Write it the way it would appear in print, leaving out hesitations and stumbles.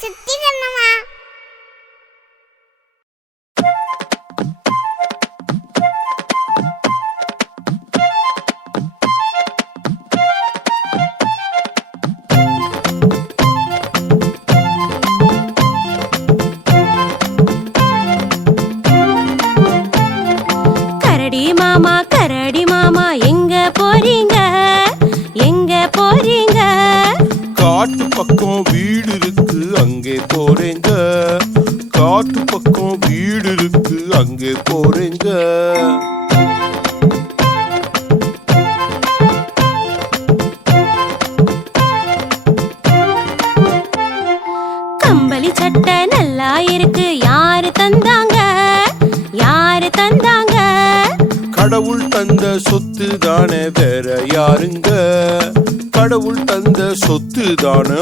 சுத்தி கண்ணம்மா. கரடி மாமா எங்க போறீங்க, எங்க போறீங்க? காட்டு பக்கம் வீடு இருக்கு அங்கே போறேங்க, காட்டு பக்கம் வீடு இருக்கு அங்கே போறேங்க. கம்பளி சட்டை நல்லா இருக்கு, யாரு தந்தாங்க, யாரு தந்தாங்க? கடவுள் தந்த சொத்து தானே வேற யாருங்க, கடவுள் தந்த சொத்து தானே